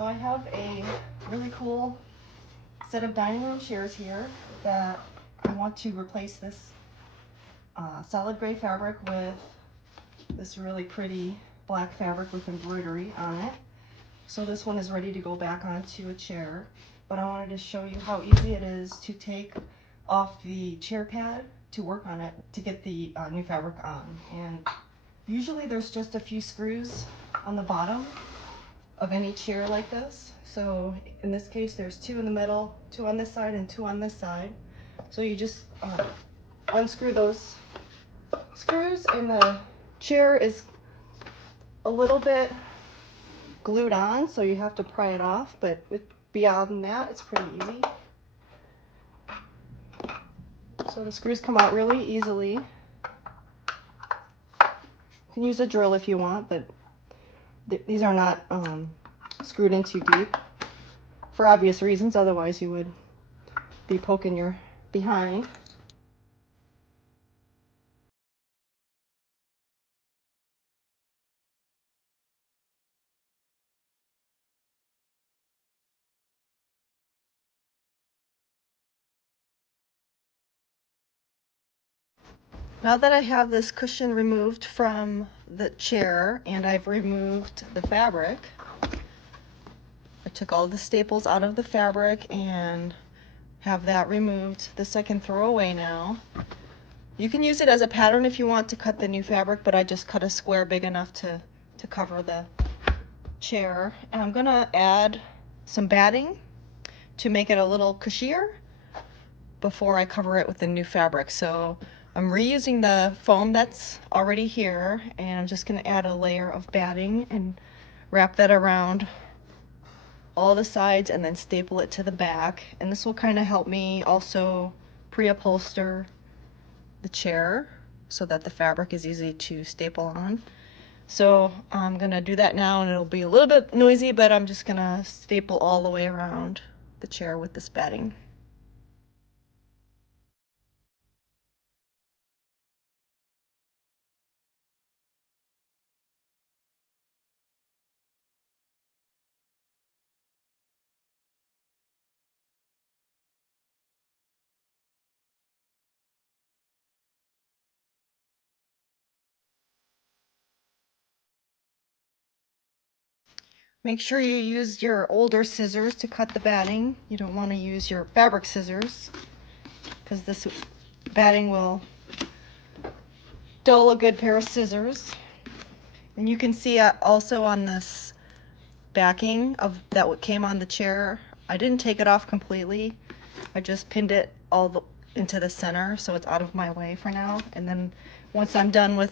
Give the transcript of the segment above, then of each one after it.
So I have a really cool set of dining room chairs here that I want to replace this solid gray fabric with this really pretty black fabric with embroidery on it. So this one is ready to go back onto a chair, but I wanted to show you how easy it is to take off the chair pad to work on it to get the new fabric on. And usually there's just a few screws on the bottom of any chair like this. So in this case there's 2 in the middle, 2 on this side and 2 on this side. So you just unscrew those screws and the chair is a little bit glued on, so you have to pry it off, but beyond that it's pretty easy. So the screws come out really easily. You can use a drill if you want, but these are not screwed in too deep for obvious reasons, otherwise you would be poking your behind. Now that I have this cushion removed from the chair and I've removed the fabric, I took all the staples out of the fabric and have that removed. This I can throw away now. You can use it as a pattern if you want to cut the new fabric, but I just cut a square big enough to cover the chair. And I'm gonna add some batting to make it a little cushier before I cover it with the new fabric. So I'm reusing the foam that's already here, and I'm just gonna add a layer of batting and wrap that around all the sides and then staple it to the back. And this will kind of help me also pre-upholster the chair so that the fabric is easy to staple on. So I'm gonna do that now, and it'll be a little bit noisy, but I'm just gonna staple all the way around the chair with this batting. Make sure you use your older scissors to cut the batting. You don't want to use your fabric scissors because this batting will dull a good pair of scissors. And you can see also on this backing of that what came on the chair, I didn't take it off completely. I just pinned it all into the center so it's out of my way for now. And then once I'm done with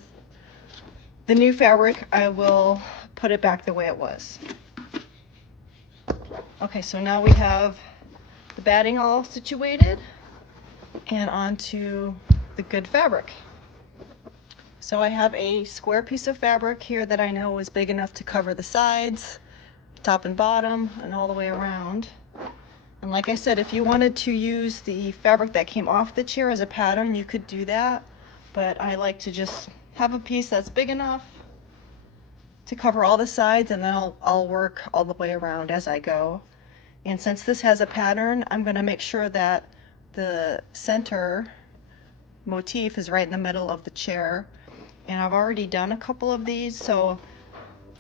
the new fabric, I will put it back the way it was. Okay, so now we have the batting all situated and onto the good fabric. So I have a square piece of fabric here that I know is big enough to cover the sides, top and bottom, and all the way around. And like I said, if you wanted to use the fabric that came off the chair as a pattern, you could do that, but I like to just have a piece that's big enough to cover all the sides, and then I'll work all the way around as I go. And since this has a pattern, I'm going to make sure that the center motif is right in the middle of the chair. And I've already done a couple of these, so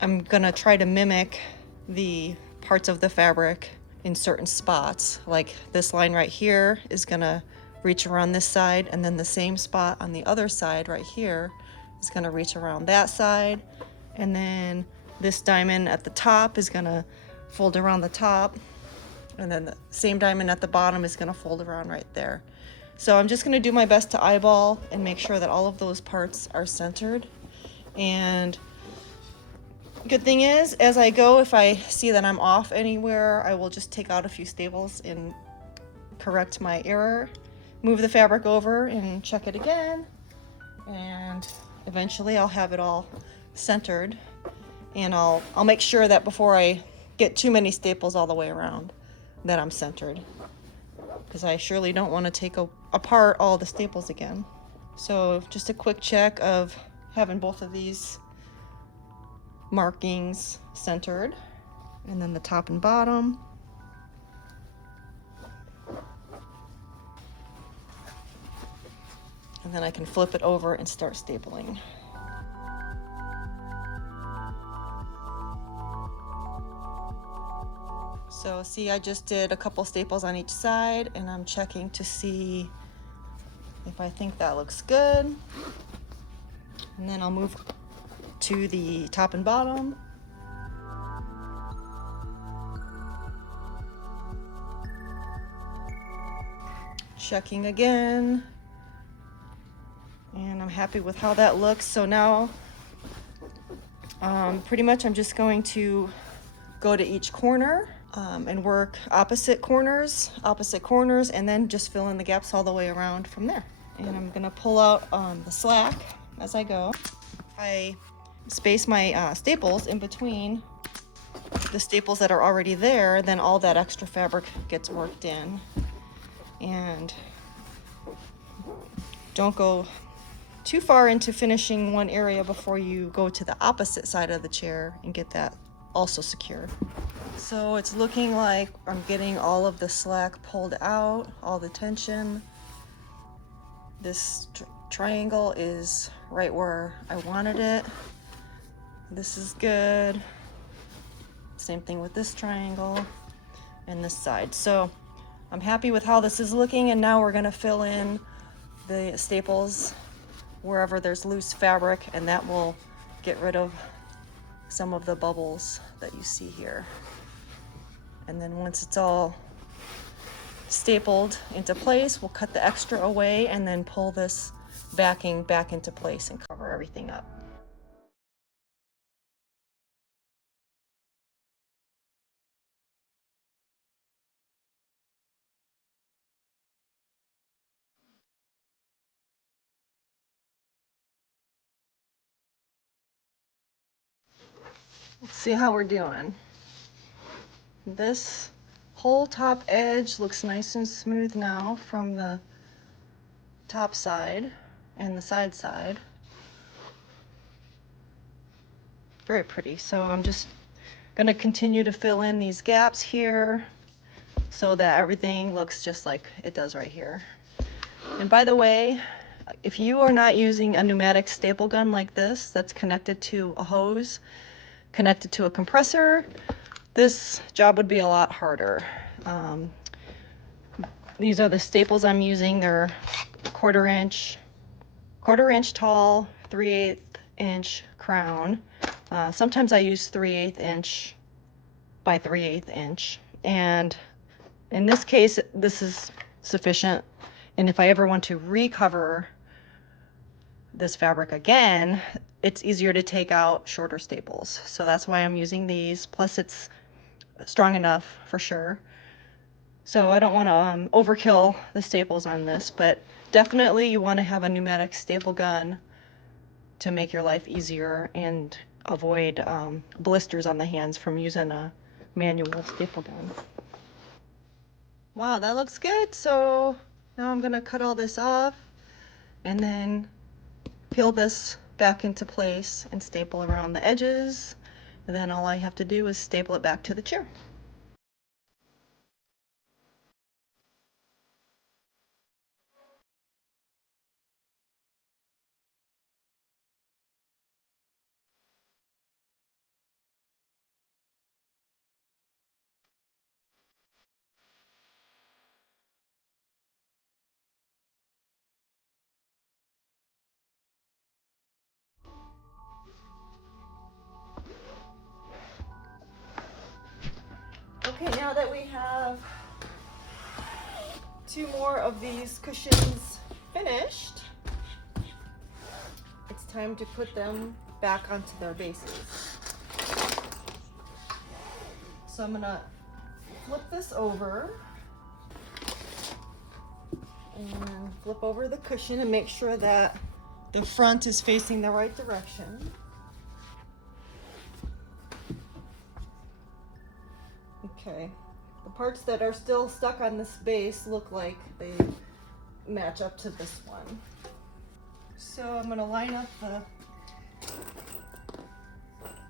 I'm going to try to mimic the parts of the fabric in certain spots. Like this line right here is going to reach around this side, and then the same spot on the other side right here is going to reach around that side. And then this diamond at the top is going to fold around the top, and then the same diamond at the bottom is going to fold around right there. So I'm just going to do my best to eyeball and make sure that all of those parts are centered. And good thing is, as I go, if I see that I'm off anywhere, I will just take out a few staples and correct my error, move the fabric over and check it again, and eventually I'll have it all centered. And I'll make sure that before I get too many staples all the way around that I'm centered, because I surely don't want to take apart all the staples again. So just a quick check of having both of these markings centered, and then the top and bottom. And then I can flip it over and start stapling. So see, I just did a couple staples on each side, and I'm checking to see if I think that looks good. And then I'll move to the top and bottom. Checking again. And I'm happy with how that looks. So now, pretty much I'm just going to go to each corner and work opposite corners, and then just fill in the gaps all the way around from there. And I'm gonna pull out the slack as I go. I space my staples in between the staples that are already there, then all that extra fabric gets worked in. And don't go too far into finishing one area before you go to the opposite side of the chair and get that also secure. So it's looking like I'm getting all of the slack pulled out, all the tension. This triangle is right where I wanted it. This is good. Same thing with this triangle and this side. So I'm happy with how this is looking, and now we're gonna fill in the staples wherever there's loose fabric, and that will get rid of some of the bubbles that you see here. And then once it's all stapled into place, we'll cut the extra away and then pull this backing back into place and cover everything up. Let's see how we're doing. This whole top edge looks nice and smooth now from the top side and the side. Very pretty. So I'm just gonna continue to fill in these gaps here so that everything looks just like it does right here. And by the way, if you are not using a pneumatic staple gun like this that's connected to a hose, connected to a compressor, this job would be a lot harder. These are the staples I'm using. They're quarter inch tall, 3/8 inch crown. Sometimes I use 3/8 inch by 3/8 inch. And in this case, this is sufficient. And if I ever want to recover this fabric again, it's easier to take out shorter staples. So that's why I'm using these. Plus it's strong enough for sure. So I don't want to overkill the staples on this, but definitely you want to have a pneumatic staple gun to make your life easier and avoid blisters on the hands from using a manual staple gun. Wow, that looks good. So now I'm gonna cut all this off and then peel this back into place and staple around the edges. And then all I have to do is staple it back to the chair. Okay, now that we have 2 more of these cushions finished, it's time to put them back onto their bases. So I'm gonna flip this over and flip over the cushion and make sure that the front is facing the right direction. Okay, the parts that are still stuck on this base look like they match up to this one. So I'm going to line up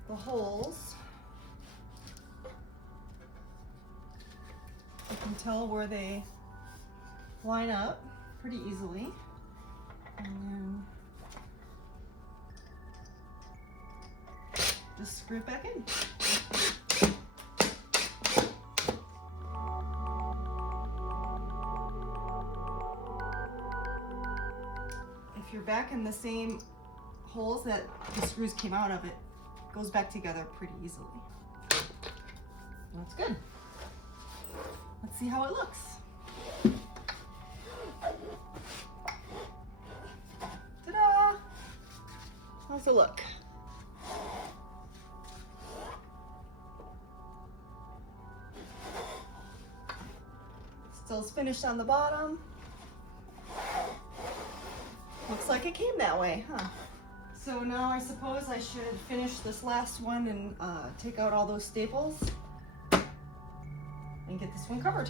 the holes can tell where they line up pretty easily. And then just screw it back in. If you're back in the same holes that the screws came out of, it goes back together pretty easily. That's good. Let's see how it looks. Ta-da! How's it look? Still's finished on the bottom. Looks like it came that way, huh? So now I suppose I should finish this last one and take out all those staples and get this one covered.